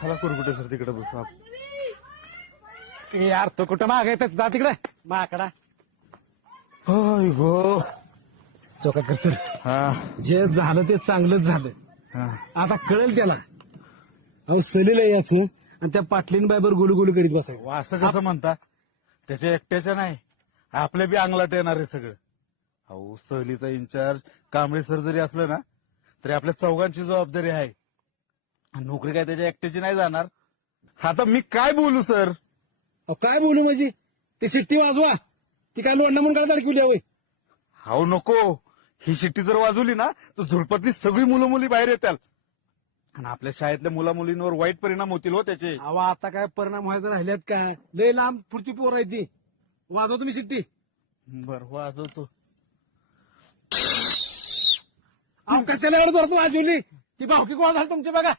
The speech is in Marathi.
चला कुरकुटे सर तिकडे बसू आपण. यार तो कुठं माग येतात जा तिकडे माकडा होय गो. चोकाकर सर हा जे झालं ते चांगलंच झालं. हा आता कळेल त्याला अहो सलील आहे याचं आणि त्या पाटलीन बायबर गुलू करीत बसायचं. असं कसं म्हणता? त्याच्या एकट्याच्या नाही, आपल्या बी अंगलाट येणार आहे सगळं. अहो सहलीचा इन्चार्ज कांबळे सर जरी असलं ना तरी आपल्या चौघांची जबाबदारी आहे. आणि नोकरी काय त्याच्या एकट्याची नाही जाणार. आता मी काय बोलू सर? अहो काय बोलू म्हणजे ती शिट्टी वाजवा ती काय लोणं म्हणून काढता अडकवली होय. हाव नको. ही शिट्टी जर वाजवली ना तर झुडपातली सगळी मुलं मुली बाहेर येतात आणि आपल्या शाळेतल्या मुला मुलींवर वाईट परिणाम होतील हो त्याचे. अहो आता काय परिणाम व्हायचं राहिल्यात का लय लांब पुढची पोर आहे ती वाजवा तुम्ही शिट्टी. बर वाजवतो. अहो कशाला एवढं जोरात वाजवली ती भावकी गोळा झाली तुमची बघा.